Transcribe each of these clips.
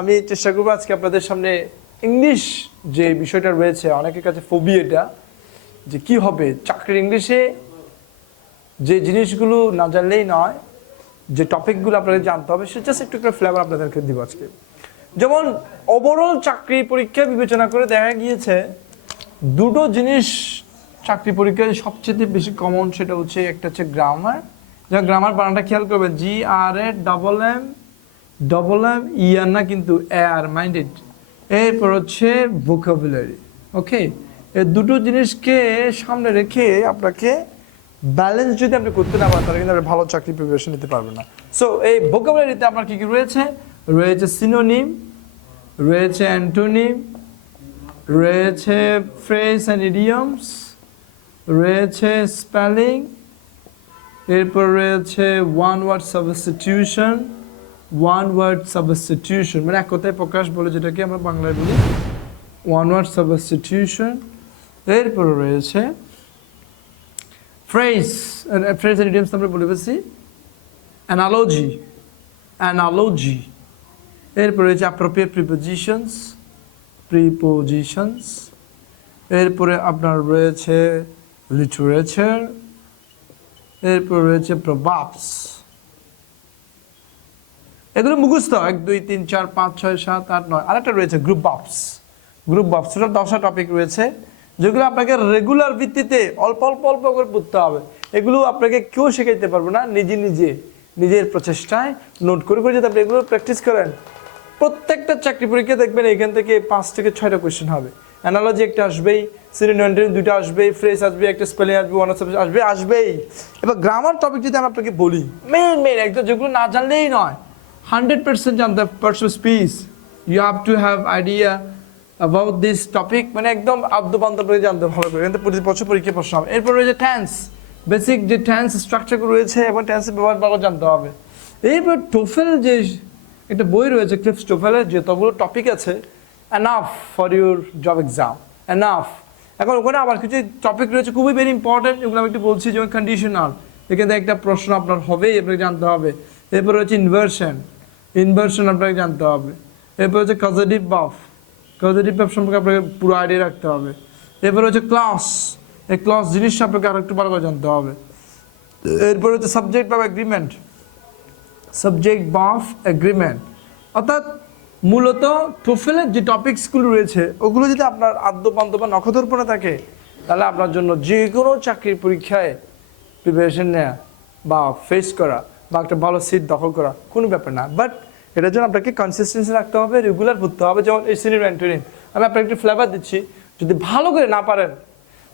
আমি চেষ্টা করব আজকে আপনাদের সামনে ইংলিশ যে বিষয়টা রয়েছে, অনেকের কাছে ফোবি এটা, যে কি হবে? চাকরির ইংলিশে যে জিনিসগুলো না জানলেই নয়, যে টপিকগুলো আপনাদের জানতে হবে সেটা একটু করে ফ্লেভার আপনাদেরকে দিব আজকে। যেমন ওভারঅল চাকরি পরীক্ষা বিবেচনা করে দেখা গিয়েছে, দুটো জিনিস চাকরি পরীক্ষায় সবচেয়ে বেশি কমন সেটা হচ্ছে, একটা হচ্ছে গ্রামার যা গ্রামার বানানটা খেয়াল করবে G R A double M double M year না, কিন্তু এয়ার মাইন্ডেড এরপর হচ্ছে ভোকাবুলারি ওকে এই দুটো জিনিসকে সামনে রেখে আপনাকে ব্যালেন্স যদি আপনি করতে না পারেন, তাহলে কিন্তু আপনি ভালো চাকরি প্রিপারেশন নিতে পারবেন না। সো এই ভোকাবুলারিতে আপনার কি কি রয়েছে? রয়েছে সিনোনিম রয়েছে অ্যান্টোনিম রয়েছে ফ্রেস অ্যান্ড ইডিয়মস রয়েছে স্পেলিং এরপর রয়েছে one word substitution one word substitution মানে এক কথায় প্রকাশ বলে যেটাকে আমরা বাংলায় বলি ওয়ান ওয়ার্ড সাবস্টিটিউশন এরপর রয়েছে ফ্রেজ ফ্রেজ অ্যান্ড ইডিয়মস আমরা বলে ফেলছি। অ্যানালজি অ্যানালজি এরপর রয়েছে অ্যাপ্রোপ্রিয়েট প্রিপোজিশনস প্রিপোজিশনস এরপরে আপনার রয়েছে লিটারেচার এরপর রয়েছে প্রবাবস এগুলো মুখস্থ। এক, দুই, তিন, চার, পাঁচ, ছয়, সাত, আট, নয়। আরেকটা রয়েছে গ্রুপ বাপস গ্রুপ বাপস টোটাল দশটা টপিক রয়েছে, যেগুলো আপনাকে রেগুলার ভিত্তিতে অল্প অল্প অল্প করে পড়তে হবে। এগুলো আপনাকে কেউ শেখাইতে পারবে না, নিজে নিজে, নিজের প্রচেষ্টায় নোট করে করে যদি আপনি এগুলো প্র্যাকটিস করেন, প্রত্যেকটা চাকরি পরীক্ষা দেখবেন এখান থেকে পাঁচ থেকে ছয়টা কোয়েশ্চেন হবে। অ্যানালজি একটা আসবেই সিরিয়ান দুইটা আসবেই ফ্রেস আসবে, একটা স্পেলিং আসবে ওয়ান আসবে, আসবেই। এবার গ্রামার টপিক যদি আমি আপনাকে বলি মেন মেন একদম যেগুলো না জানলেই নয় হান্ড্রেড পার্সেন্ট জানতে হবে personal speech you have to have idea about this topic মানে একদম আদ্যপান্ত করে জানতে হবে, ভালো করে। কিন্তু প্রতি বছর পরীক্ষা প্রশ্ন হবে। এরপর রয়েছে ট্যান্স বেসিক যে ট্যান্স স্ট্রাকচার রয়েছে এবং ট্যান্সের ব্যবহার ভালো জানতে হবে। এরপর টোফেল যে একটা বই রয়েছে ক্লিপস টোফেলের যতগুলো টপিক আছে enough for your job exam enough এখন ওখানে আবার কিছু টপিক রয়েছে, খুবই ভেরি ইম্পর্টেন্ট এগুলো আমি একটু বলছি, যেমন কন্ডিশনাল এখান একটা প্রশ্ন আপনার হবেই, আপনাকে জানতে হবে। এরপর হচ্ছে ইনভার্সন ইনভার্সন আপনাকে জানতে হবে। এরপর হচ্ছে কজেটিভ বাফ কজেটিভ বাফ সম্পর্কে আপনাকে পুরো আইডিয়া রাখতে হবে। এরপর হচ্ছে ক্লাস এই ক্লাস জিনিসটা আপনাকে আরেকটু ভালো করে জানতে হবে। এরপর হচ্ছে subject verb agreement subject verb agreement অর্থাৎ মূলত টোফেলের যে টপিকসগুলো রয়েছে, ওগুলো যদি আপনার আদ্যপান্ত বা নখদর্পণে থাকে, তাহলে আপনার জন্য যে কোনো চাকরির পরীক্ষায় প্রিপারেশন নেওয়া বা ফেস করা বা একটা ভালো সিট দখল করা, কোনো ব্যাপার না। বাট এটার জন্য আপনাকে কনসিস্টেন্সি রাখতে হবে রেগুলার পড়তে হবে। যেমন এই সিনিয়র অ্যান্টোনিম আমি আপনাকে একটু ফ্লেভার দিচ্ছি। যদি ভালো করে না পারেন,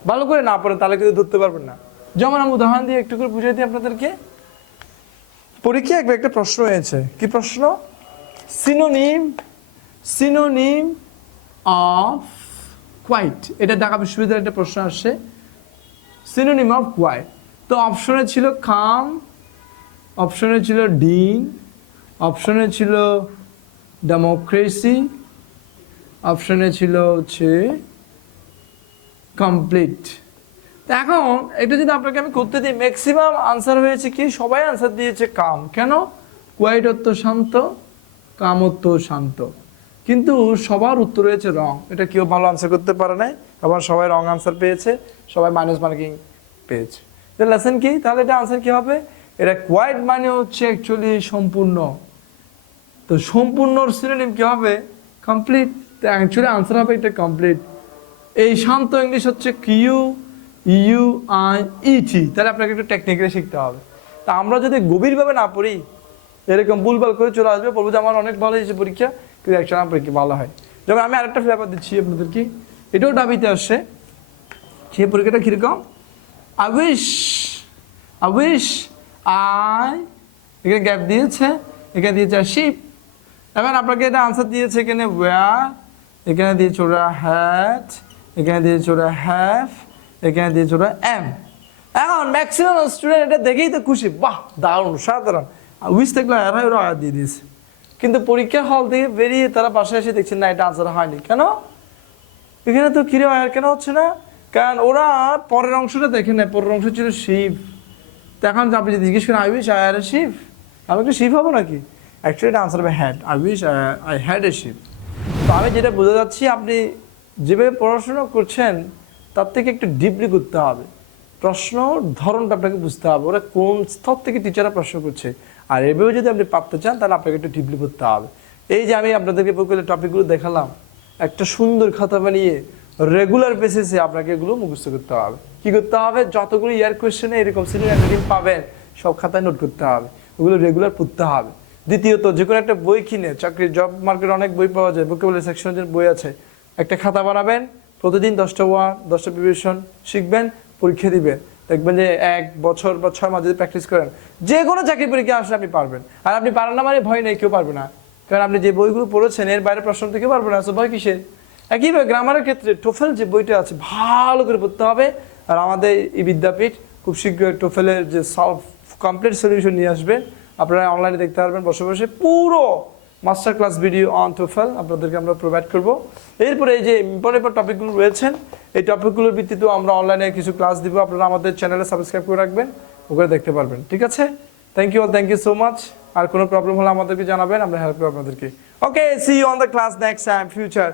ভালো করে না পারেন, তাহলে কিন্তু ধরতে পারবেন না। যেমন আমি উদাহরণ দিয়ে একটু করে বুঝিয়ে দিই আপনাদেরকে। পরীক্ষায় একবার একটা প্রশ্ন হয়েছে। কি প্রশ্ন? সিনোনিম সিনোনিম অফ কোয়াইট এটা ঢাকা বিশ্ববিদ্যালয়ের একটা প্রশ্ন আসছে সিনোনিম অফ কোয়াইট তো অপশনে ছিল খাম অপশনে ছিল ডিন, অপশনে ছিল ডেমোক্রেসি, অপশনে ছিল হচ্ছে কমপ্লিট। এখন এটা যদি আপনাকে আমি করতে দিই, ম্যাক্সিমাম আনসার হয়েছে কি? সবাই আনসার দিয়েছে কাম। কেন? কোয়াইট অর্থ শান্ত কাম শান্ত। কিন্তু সবার উত্তর হয়েছে রং। এটা কেউ ভালো আনসার করতে পারে নাই। আবার সবাই রং আনসার পেয়েছে, সবাই মাইনাস মার্কিং পেয়েছে। লেসন কি? তাহলে এটা আনসার কি হবে? এটা কোয়াইট মানে হচ্ছে অ্যাকচুয়ালি সম্পূর্ণ। তো সম্পূর্ণ সিনোনিম কি হবে? কমপ্লিট তো অ্যাকচুয়ালি আনসার হবে এটা কমপ্লিট এই শান্ত ইংলিশ হচ্ছে Q U I E T তাহলে আপনাকে একটু টেকনিক্যালি শিখতে হবে। তা আমরা যদি গভীরভাবে না পড়ি, এরকম ভুলভাল করে চলে আসবে, বলব যে আমার অনেক ভালো হয়েছে পরীক্ষা, কিন্তু অ্যাকচুয়ালি আমার পরীক্ষা ভালো হয় যেমন আমি আরেকটা ফ্লেভার দিচ্ছি আপনাদেরকে। এটাও ডাবিতে আসছে সেই পরীক্ষাটা কীরকম? আই উইশ আই এখানে গ্যাপ দিয়েছে, এখানে দিয়েছে শিপ এখন আপনাকে এটা আনসার দিয়েছে এখানে ওয়ার এখানে দিয়েছে ওরা হ্যাট এখানে দিয়েছে ওরা হ্যাভ এখানে দিয়েছে ওরা এম এখন ম্যাক্সিমাম স্টুডেন্ট এটা দেখেই তো খুশি। বাহ, দারুণ, সাধারণ। উইস থাকলে এরাই ওরা আয়াত দিয়ে দিয়েছে। কিন্তু পরীক্ষার হল থেকে বেরিয়ে তারা বাসায় এসে দেখছেন না, এটা আনসার হয়নি। কেন? এখানে তো কিরে আয়ার কেন হচ্ছে না? কারণ ওরা পরের অংশটা দেখে নেয়। পরের অংশ ছিল শিব তো এখন আপনি যদি জিজ্ঞেস করেন আই উইশ আয়ার শিব আমি কি শিব হব নাকি? অ্যাকচুয়ালি এটা আনসার হবে had I wish I had a ship তো আমি যেটা বোঝা যাচ্ছি আপনি যেভাবে পড়াশোনা করছেন, তার থেকে একটু ডিপলি করতে হবে। প্রশ্ন ধরনটা আপনাকে বুঝতে হবে। ওরা কোন স্তর থেকে টিচাররা প্রশ্ন করছে? আর এভাবে যদি আপনি পারতে চান, তাহলে আপনাকে একটু ডিপলি করতে হবে। এই যে আমি আপনাদেরকে টপিকগুলো দেখালাম, একটা সুন্দর খাতা বানিয়ে রেগুলার বেসিসে আপনাকে এগুলো মুখস্থ করতে হবে। কি করতে হবে? যতগুলো ইয়ার কোয়েশ্চেনে এরকম র্যাঙ্কিং পাবেন, সব খাতায় নোট করতে হবে। ওগুলো রেগুলার পড়তে হবে। দ্বিতীয়ত, যে কোনো একটা বই কিনে, চাকরির জব মার্কেটে অনেক বই পাওয়া যায় ভোকেবুলারি সেকশনের বই আছে। একটা খাতা বানাবেন, প্রতিদিন দশটা ওয়ার্ড দশটা প্রিপারেশন শিখবেন, পরীক্ষা দিবেন। দেখবেন যে এক বছর বা ছয় মাস যদি প্র্যাকটিস করেন, যে কোনো চাকরি পরীক্ষা আসলে আপনি পারবেন। আর আপনি পারেন না মানে ভয় নেই, কেউ পারবে না। কারণ আপনি যে বইগুলো পড়েছেন, এর বাইরে প্রশ্ন থেকে পারবেন না তো ভয় কিসের? একইভাবে গ্রামারের ক্ষেত্রে টোফেল যে বইটা আছে, ভালো করে পড়তে হবে। আর আমাদের এই বিদ্যাপীঠ খুব শীঘ্রই টোফেলের যে সলভ কমপ্লিট সলিউশন নিয়ে আসবেন আপনারা অনলাইনে দেখতে পারবেন, বসে বসে পুরো master class video on TOEFL আপনাদেরকে আমরা প্রোভাইড করব। এরপরে এই যে ইম্পর্টেন্ট টপিকগুলো রয়েছেন এই টপিকগুলোর ভিত্তিতেও আমরা অনলাইনে কিছু ক্লাস দিব। আপনারা আমাদের চ্যানেলে সাবস্ক্রাইব করে রাখবেন ওগুলো দেখতে পারবেন, ঠিক আছে? Thank you all thank you so much আর কোনো প্রবলেম হলে আমাদেরকে জানাবেন, আমরা হেল্প করব আপনাদেরকে। Okay see on the class next time future